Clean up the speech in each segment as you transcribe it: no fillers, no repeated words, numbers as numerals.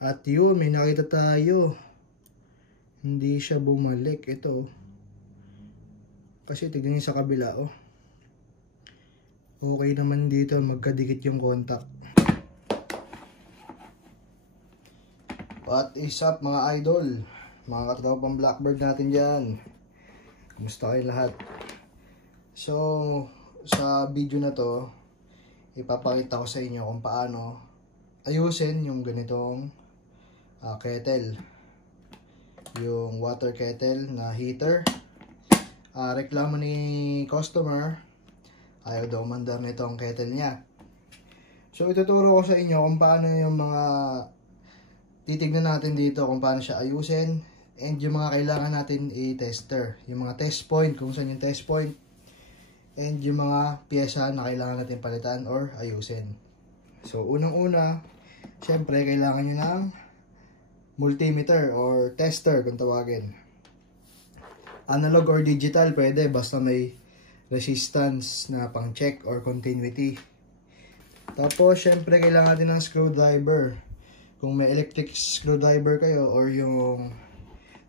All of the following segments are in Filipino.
At yun, may nakita tayo. Hindi siya bumalik. Ito. Kasi tignan niyo sa kabila, oh. Okay naman dito, magkadikit yung contact. What is up mga idol? Mga katropang Blackbird natin dyan. Kumusta kayo lahat? So, sa video na to, ipapakita ko sa inyo kung paano ayusin yung ganitong kettle. Yung water kettle na heater. Reklamo ni customer, ayaw daw mandar nitong kettle niya. So, ituturo ko sa inyo kung paano yung mga titignan natin dito, kung paano siya ayusin, and yung mga kailangan natin i-tester, yung mga test point, kung saan yung test point, and yung mga pyesa na kailangan natin palitan or ayusin. So, unang-una, syempre, kailangan nyo ng multimeter or tester kung tawagin. Analog or digital, pwede, basta may resistance na pang-check or continuity. Tapos, syempre, kailangan natin ng screwdriver. Kung may electric screwdriver kayo or yung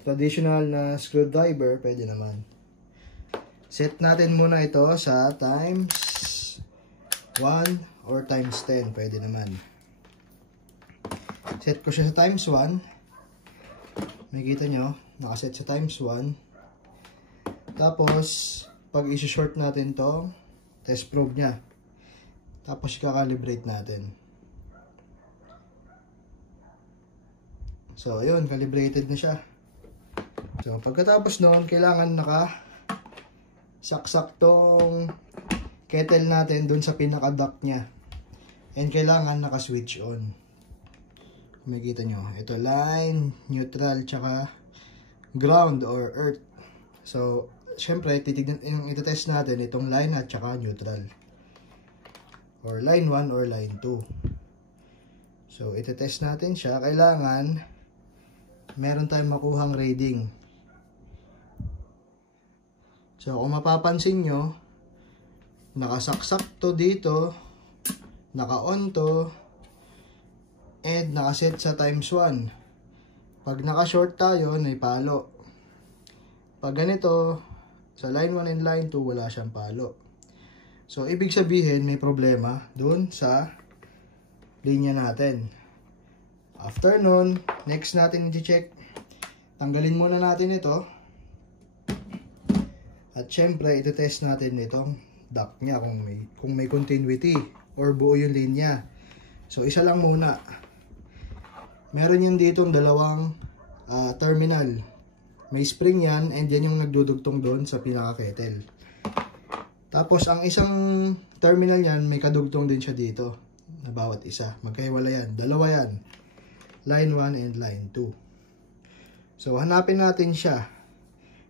traditional na screwdriver, pwede naman. Set natin muna ito sa times 1 or times 10, pwede naman. Set ko siya sa times 1. Makikita nyo, nakaset sa times 1. Tapos, pag isi-short natin to, test probe nya. Tapos, kakalibrate natin. So, yun, calibrated na siya. So, pagkatapos nun, kailangan saksak tong kettle natin dun sa pinaka-duct nya. And kailangan naka-switch on. Makikita nyo, ito line, neutral, tsaka ground or earth. So, syempre, titignan, yung itetest natin itong line at tsaka neutral. Or line 1 or line 2. So, itetest natin siya. Kailangan, meron tayong makuhang reading. So, kung mapapansin nyo, nakasaksak to dito, naka-on to, and nakaset sa times 1. Pag naka-short tayo, may palo. Pag ganito, sa line 1 and line 2, wala siyang palo. So, ibig sabihin, may problema dun sa linya natin. After nun, next natin i-check. Tanggalin muna natin ito. At syempre, ito-test natin itong duct niya kung may continuity or buo yung linya. So, isa lang muna. Meron yun ditong dalawang terminal. May spring yan, and yan yung nagdudugtong doon sa pinaka-kettle. Tapos, ang isang terminal yan, may kadugtong din siya dito. Na bawat isa. Magkahiwala yan. Dalawa yan. Line 1 and line 2. So, hanapin natin siya.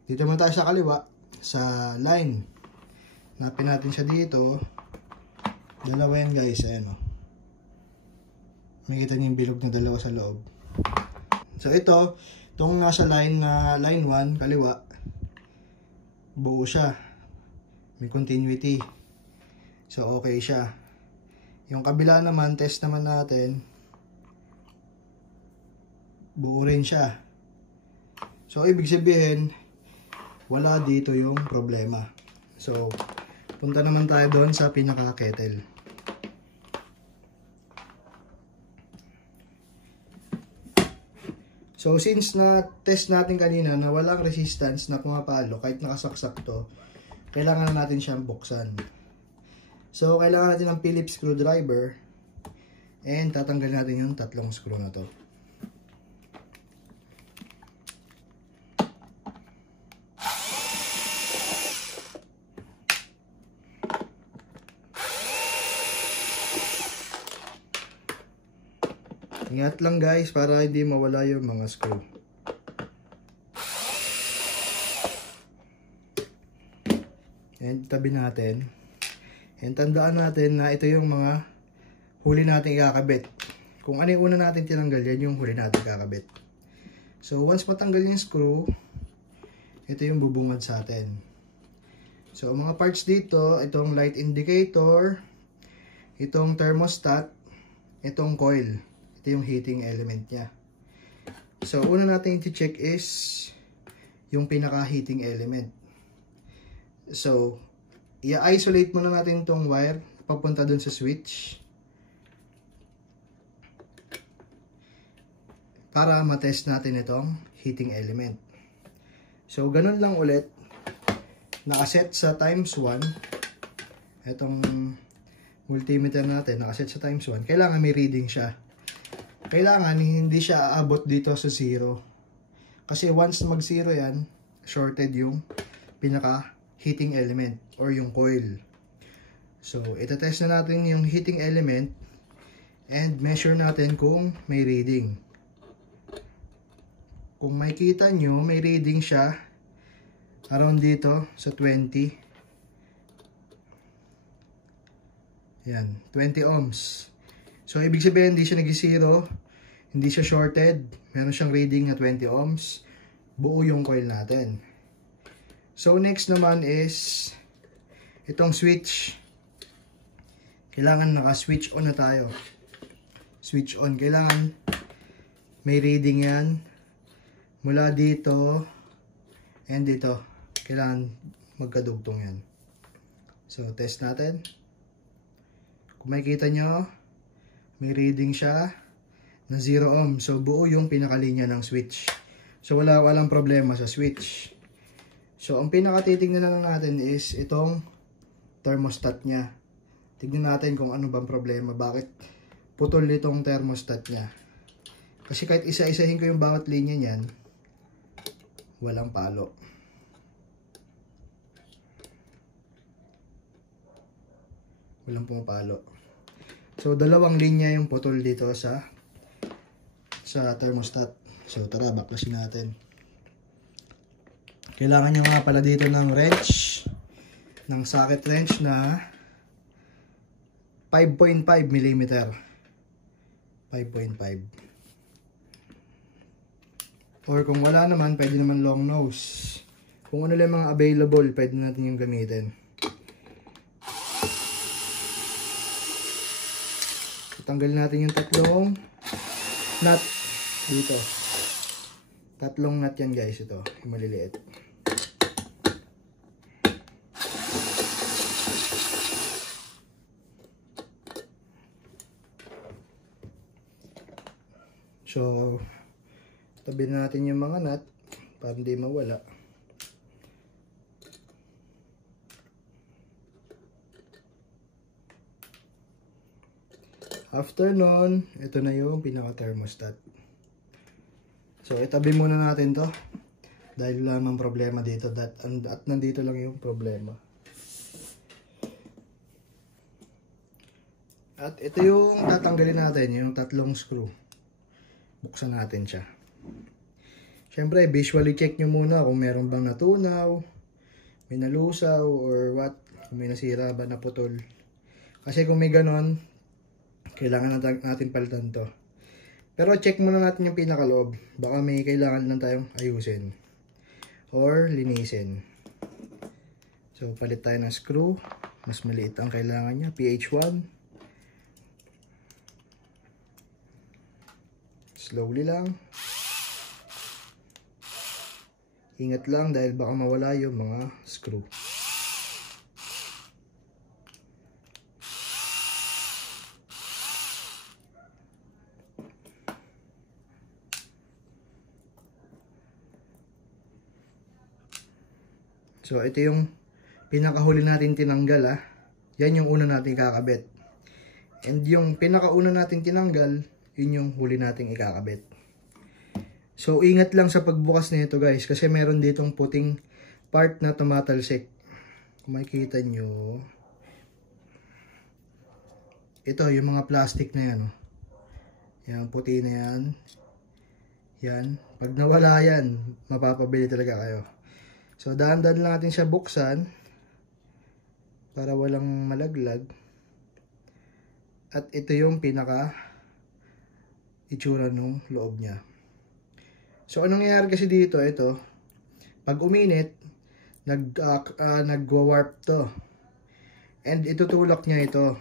Dito muna tayo sa kaliwa. Sa line. Hanapin natin siya dito. Dalawa yan, guys. Ayan o. Makikita niyo yung bilog na dalawa sa loob. So, itong nasa line na line 1, kaliwa, buo siya. May continuity. So, okay siya. Yung kabila naman, test naman natin. Buo rin siya. So, ibig sabihin, wala dito yung problema. So, punta naman tayo doon sa pinaka-kettle. So, since na-test natin kanina na walang resistance na pumapalo kahit nakasaksak to, kailangan natin siyang buksan. So, kailangan natin ng Phillips screwdriver and tatanggalin natin yung tatlong screw na to. Ingat lang guys para hindi mawala yung mga screw. And tabi natin. And tandaan natin na ito yung mga huli natin ikakabit. Kung ano yung una natin tinanggal, yan yung huli natin ikakabit. So once matanggal yung screw, ito yung bubungad sa atin. So mga parts dito, itong light indicator, itong thermostat, itong coil. Ito yung heating element niya. So, una natin i-check is yung pinaka-heating element. So, i-isolate muna natin itong wire papunta dun sa switch para matest natin itong heating element. So, ganun lang ulit. Nakaset sa times 1. Itong multimeter natin, nakaset sa times 1. Kailangan may reading siya. Kailangan hindi siya aabot dito sa 0. Kasi once mag-0 yan, shorted yung pinaka heating element or yung coil. So, itatest na natin yung heating element and measure natin kung may reading. Kung makikita nyo, may reading siya around dito sa 20. Yan, 20 ohms. So, ibig sabihin, hindi siya nag-0, hindi siya shorted, meron siyang reading na 20 ohms, buo yung coil natin. So, next naman is, itong switch. Kailangan naka-switch on na tayo. Switch on, kailangan may reading yan, mula dito, and dito. Kailangan magkadugtong yan. So, test natin. Kung makikita nyo, may reading siya na 0 ohm. So, buo yung pinakalinya ng switch. So, walang problema sa switch. So, ang pinakatitignan lang natin is itong thermostat niya. Tignan natin kung ano bang problema. Bakit putol itong thermostat niya. Kasi kahit isa-isahin ko yung bawat linya niyan, walang palo. Walang pumapalo. So, dalawang linya yung putol dito sa thermostat. So, tara, baklasin natin. Kailangan nyo nga pala dito ng wrench, ng socket wrench na 5.5 mm. 5.5. Or kung wala naman, pwede naman long nose. Kung ano lang mga available, pwede natin yung gamitin. Tanggalin natin yung tatlong nut dito. Tatlong nut yan guys, ito, yung maliliit. So, tabi natin yung mga nut para hindi mawala. After nun, ito na yung pinaka-thermostat. So, itabi muna natin to dahil lamang problema dito at nandito lang yung problema. At ito yung tatanggalin natin, yung tatlong screw. Buksan natin siya. Siyempre, visually check nyo muna kung meron bang natunaw, may nalusaw, or what, kung may nasira ba, naputol. Kasi kung may ganon, kailangan natin palitan to. Pero check muna natin yung pinakaloob. Baka may kailangan lang tayong ayusin or linisin. So, palit tayo ng screw. Mas maliit ang kailangan niya. PH1. Slowly lang. Ingat lang dahil baka mawala yung mga screw. So, ito yung pinakahuli natin tinanggal. Yan yung una natin kakabit. And yung pinakauna natin tinanggal, yun yung huli nating ikakabit. So, ingat lang sa pagbukas nito guys. Kasi meron ditong puting part na tumatalsik. Kung makikita nyo, ito, yung mga plastic na yan. Yan, puti na yan. Yan. Pag nawala yan, mapapabili talaga kayo. So, dahan-dahan lang natin siya buksan para walang malaglag. At ito yung pinaka itsura ng loob niya. So, anong nangyayari kasi dito, ito, pag uminit, nagwa-warp to. And itutulak niya ito.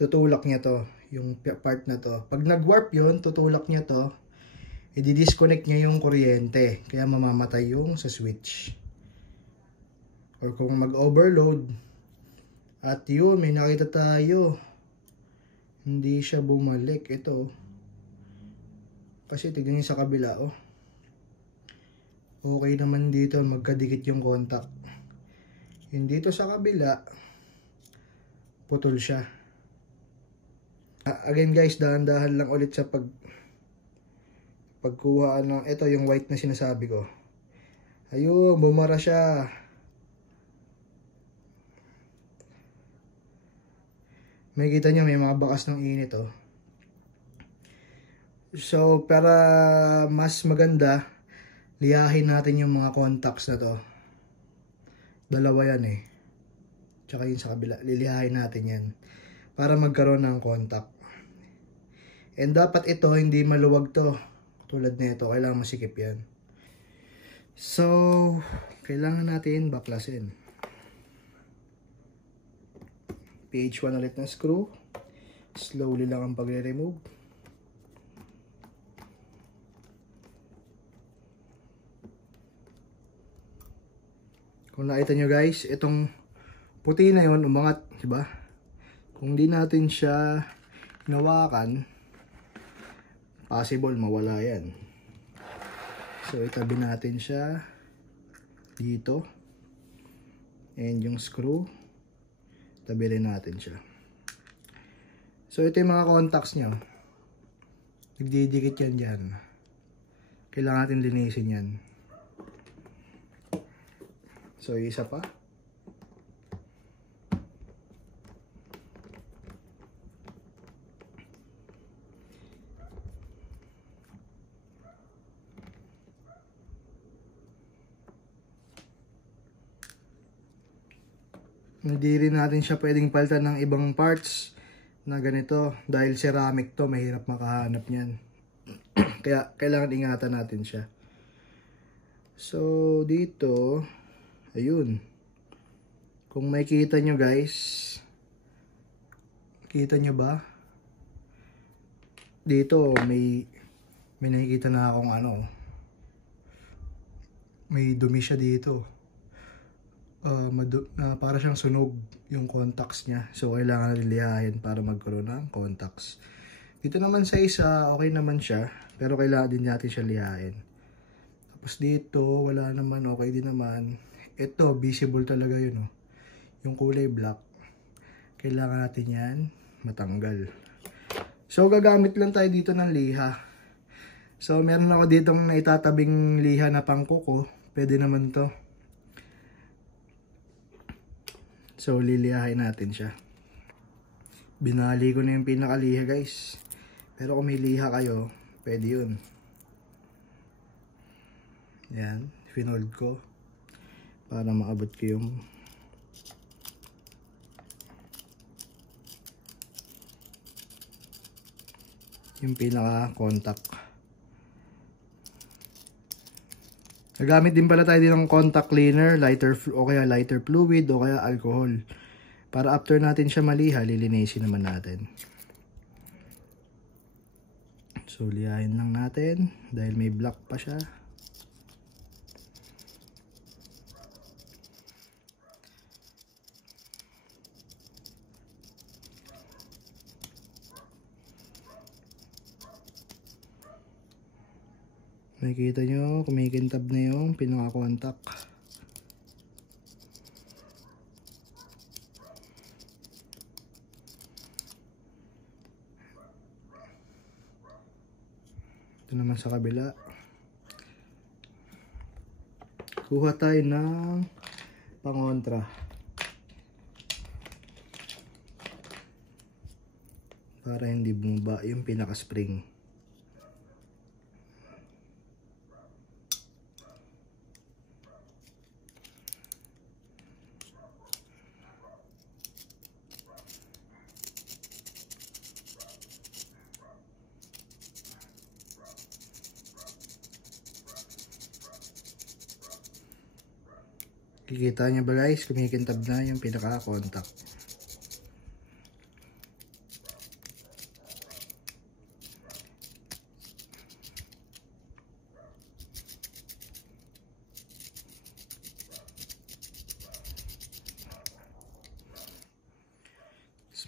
Tutulak niya to. yung part na to. Pag nag-warp yun, tutulak niya to, i-disconnect niya yung kuryente. Kaya mamamatay yung sa switch. Or kung mag-overload, at yun, may nakita tayo. Hindi siya bumalik. Ito. Kasi tignan niyo sa kabila, oh. Okay naman dito, magkadikit yung contact. Yung dito sa kabila, putol siya. Again guys, dahan-dahan lang ulit sa pagkuha ng, ito yung white na sinasabi ko. Ayun, bumara siya. May kita nyo, may mga bakas ng init, oh. So, para mas maganda, liyahin natin yung mga contacts na to. Dalawa yan eh. Tsaka yun sa kabila. Liliyahin natin yan. Para magkaroon ng contact. And dapat ito, hindi maluwag to. Tulad nito, kailangan masikip yan. So, kailangan natin baklasin. PH1 ulit na screw. Slowly lang ang pagre-remove. Kung nakita nyo guys, itong puti na yon umangat, diba? Kung di natin siya hinawakan, possible mawala yan. So itabi natin siya dito. And yung screw, tabi rin natin siya. So ito yung mga contacts niya. Nagdidikit yan dyan. Kailangan natin linisin yan. So, isa pa. Hindi rin natin siya pwedeng palitan ng ibang parts na ganito. Dahil ceramic to, mahirap makahanap niyan. Kaya, kailangan ingatan natin siya. So, dito, ayun. Kung makikita nyo guys, kita nyo ba? Dito may nakikita na akong ano. May dumi siya dito. Para siyang sunog yung contacts niya. So kailangan natin liyahin para magkaroon ng contacts. Dito naman sa isa, okay naman siya. Pero kailangan din natin siya liyahin. Tapos dito, wala naman, okay din naman. Ito, visible talaga yun, oh. Yung kulay black. Kailangan natin yan matanggal. So, gagamit lang tayo dito ng liha. So, meron ako ditong naitatabing liha na pangkuko. Pwede naman to. So, lilihahin natin siya. Binali ko na yung pinakaliha, guys. Pero kung may liha kayo, pwede yun. Yan, finold ko. Para maabot ko yung pinaka-contact. Nagamit din pala tayo din ng contact cleaner, o kaya lighter fluid, o kaya alcohol. Para after natin siya maliha, lilinisin naman natin. So, lihain lang natin dahil may black pa siya. Nakikita nyo, kumikintab na yung pinaka-contact. Ito naman sa kabila. Kuha tayo ng pangontra. Para hindi bumaba yung pinaka-spring. Kikita nyo ba guys, kumikintab na yung pinaka-contact.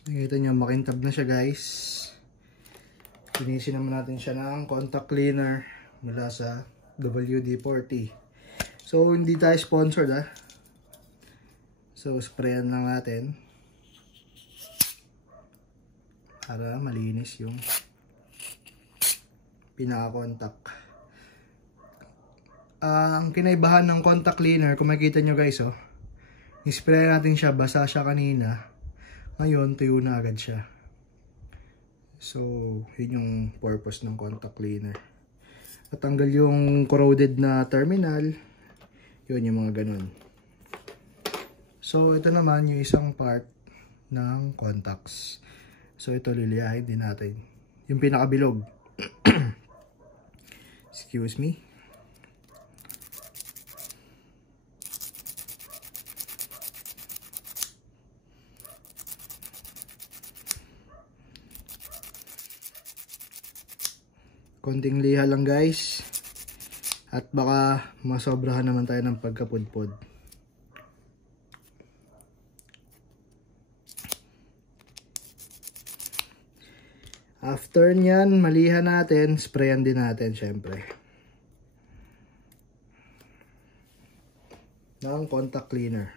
Nakikita nyo, makintab na siya guys. Linisin naman natin siya ng contact cleaner mula sa WD-40. So, hindi tayo sponsored ah. So, sprayan lang natin para malinis yung pinaka-contact. Ang kinaibahan ng contact cleaner, kung makikita nyo guys, oh, ispray natin siya, basa siya kanina. Ngayon, tuyo na agad siya. So, yun yung purpose ng contact cleaner. Matanggal yung corroded na terminal. Yun, yung mga ganun. So, ito naman yung isang part ng contacts. So, ito liliyahin din natin. Yung pinakabilog. Excuse me. Konting liha lang guys. At baka masobrahan naman tayo ng pagkapudpod. After nyan, malihan natin, sprayan din natin syempre ng contact cleaner.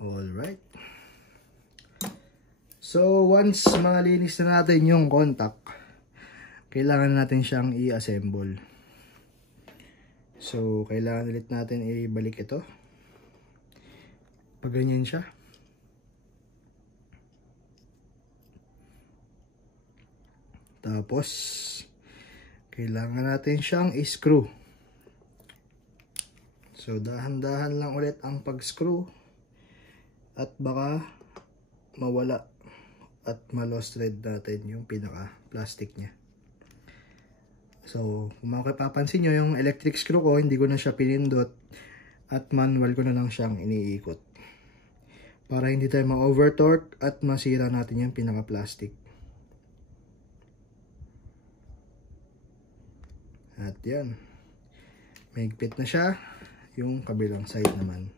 Alright. So, once malinis na natin yung contact, kailangan natin siyang i-assemble. So, kailangan ulit natin ibalik ito. Pag ganyan siya. Tapos, kailangan natin siyang i-screw. So, dahan-dahan lang ulit ang pag-screw. At baka mawala at ma-lost thread natin yung pinaka-plastic niya. So, kung mapapansin nyo, yung electric screw ko, hindi ko na siya pinindot at manual ko na lang siyang iniikot. Para hindi tayo ma-over torque at masira natin yung pinaka-plastic. At yan. Mahigpit na siya. Yung kabilang side naman.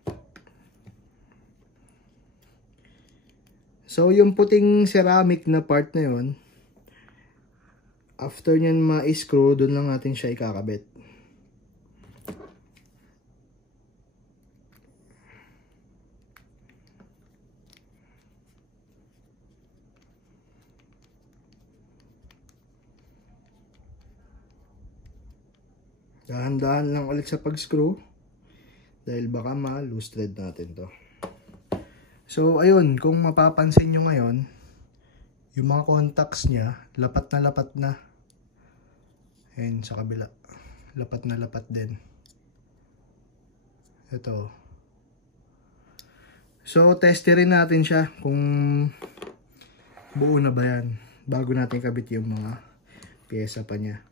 So, yung puting ceramic na part na yun, after nyan ma-screw, doon lang natin siya ikakabit. Dahan-dahan lang ulit sa pag-screw dahil baka ma-loose thread natin to. So, ayun, kung mapapansin nyo ngayon, yung mga contacts niya, lapat na. Ayun, sa kabila. Lapat na lapat din. Ito. So, testerin natin siya kung buo na ba yan bago natin kabit yung mga pyesa pa niya.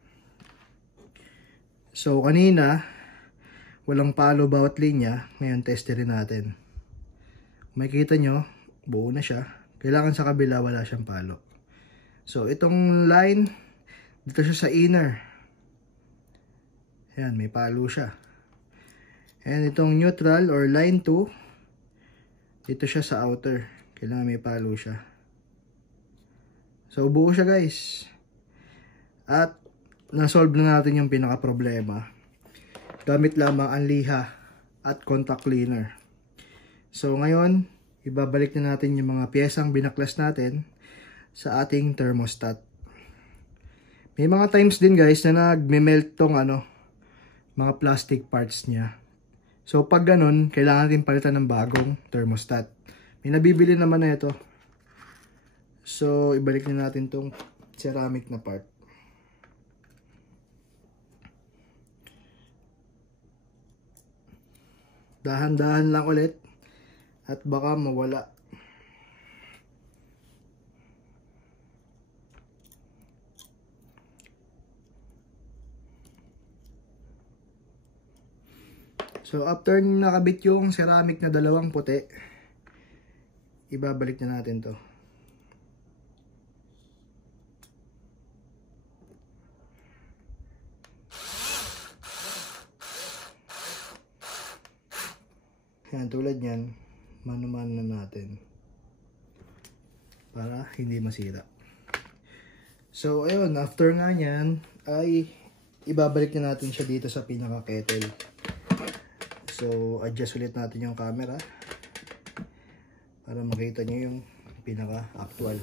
So, kanina, walang palo bawat linya. Ngayon, testerin natin. Makikita nyo, buo na siya. Kailangan sa kabila wala siyang palo. So, itong line, dito siya sa inner. Ayan, may palo siya. And itong neutral or line 2, dito siya sa outer. Kailangan may palo siya. So, buo siya guys. At, na-solve na natin yung pinaka-problema. Gamit lamang ang liha at contact cleaner. So, ngayon, ibabalik na natin yung mga piyesang binaklas natin sa ating thermostat. May mga times din guys na nagme-melt tong mga plastic parts niya. So, pag ganun, kailangan natin palitan ng bagong thermostat. May nabibili naman na ito. So, ibalik na natin tong ceramic na part. Dahan-dahan lang ulit. At baka mawala. So, after nakabit yung ceramic na dalawang puti, ibabalik na natin to. Yan, tulad yan, mano-mano na natin para hindi masira. So, ayun, after nga yan, ay ibabalik na natin siya dito sa pinaka-kettle. So, adjust ulit natin yung camera para makita nyo yung pinaka-actual.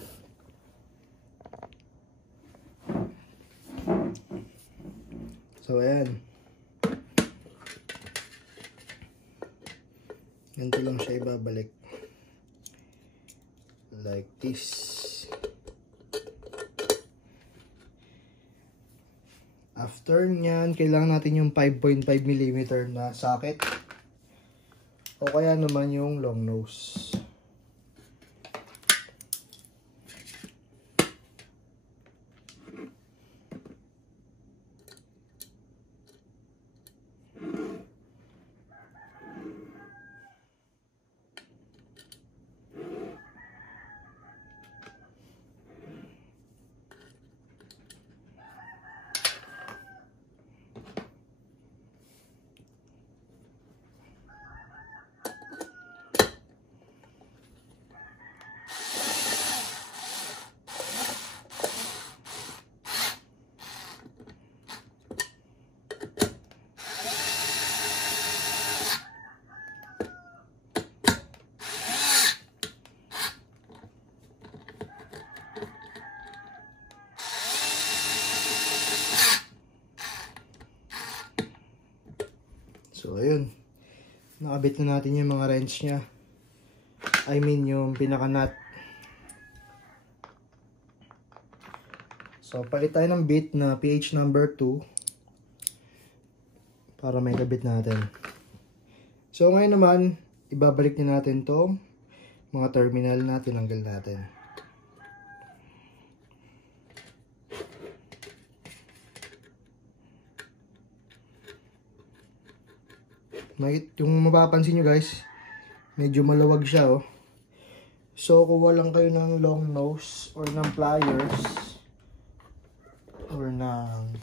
So, ayan. Ganito lang siya ibabalik. Like this. After nyan, kailangan natin yung 5.5 mm na socket. O kaya naman yung long nose. So, ayun. Nakabit na natin yung mga wrench niya. I mean, yung pinaka-nut. So, palit tayo ng bit na PH number 2 para may kabit natin. So, ngayon naman, ibabalik na natin to mga terminal na tinanggal natin. Yung mapapansin nyo guys, medyo malawag siya oh. So kuha lang kayo ng long nose or ng pliers or ng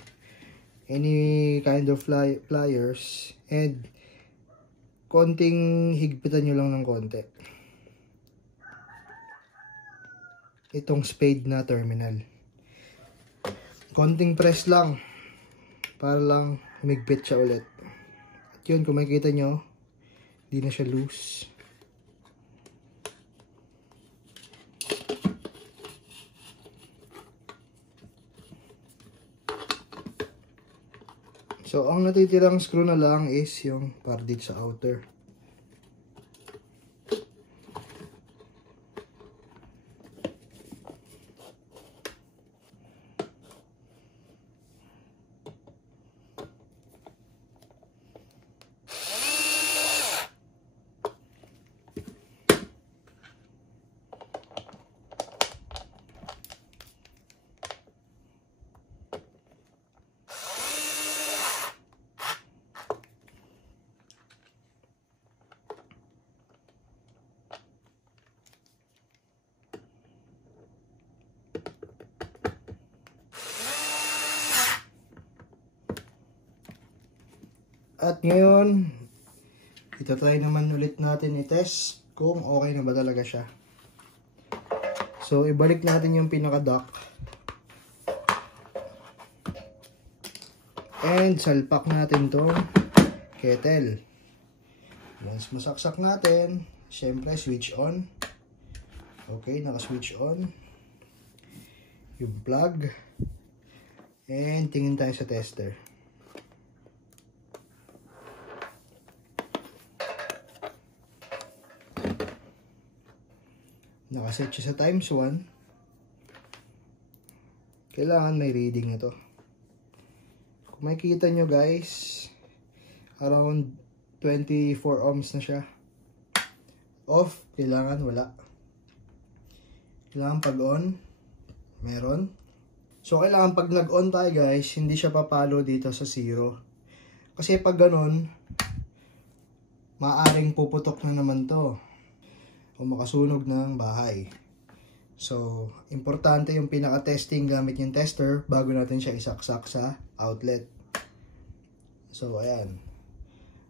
any kind of pliers and konting higpitan nyo lang ng konti itong spade na terminal. Konting press lang para lang humigpit siya ulit. Yun, kung makikita nyo, di na siya loose. So, ang natitirang screw na lang is yung para dito sa outer. At ngayon, itatry naman ulit natin i-test kung okay na ba talaga siya. So, ibalik natin yung pinaka-dock. And salpak natin tong kettle. Once masaksak natin, syempre switch on. Okay, naka-switch on. Yung plug. And tingin tayo sa tester. Nakaset siya sa times 1. Kailangan may reading ito. Kung makikita nyo guys, around 24 ohms na siya. Off, kailangan wala. Kailangan pag on, meron. So kailangan pag nag-on tayo guys, hindi siya papalo dito sa 0. Kasi pag ganun, maaaring puputok na naman to o makasunog ng bahay. So, importante yung pinaka-testing gamit yung tester bago natin siya isaksak sa outlet. So, ayan.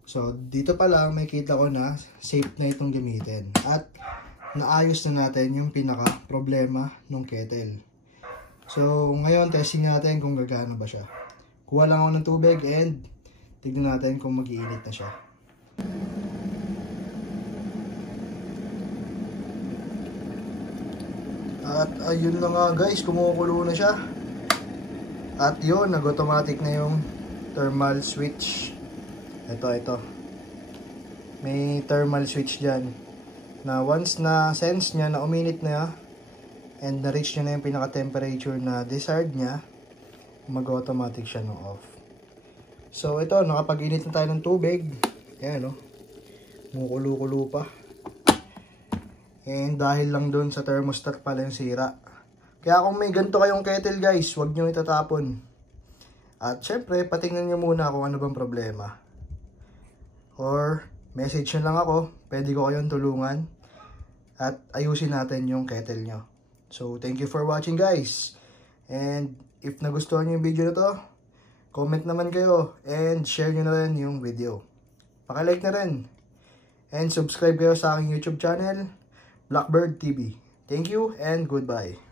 So, dito pa lang makita ko na safe na itong gamitin. At naayos na natin yung pinaka problema ng kettle. So, ngayon testing natin kung gagana ba siya. Kuha lang ako ng tubig and tignan natin kung mag-iinit na siya. At ayun na nga guys, kumukulo na siya. At yun, nag-automatic na yung thermal switch. Ito. May thermal switch dyan. Na once na sense niya na uminit na and na-reach niya na yung pinaka-temperature na desired niya, mag-automatic siya no off. So ito, nakapag-init na tayo ng tubig. Ayan o. Kumukulo-kulo pa. And dahil lang doon sa thermostat pala yung sira. Kaya kung may ganito kayong kettle guys, huwag nyo itatapon. At syempre, patingnan nyo muna kung ano bang problema. Or message nyo lang ako, pwede ko kayong tulungan. At ayusin natin yung kettle nyo. So thank you for watching guys. And if nagustuhan nyo yung video na to, comment naman kayo. And share nyo na rin yung video. Paki-like na rin. And subscribe kayo sa aking YouTube channel, Blackbird TV. Thank you and goodbye.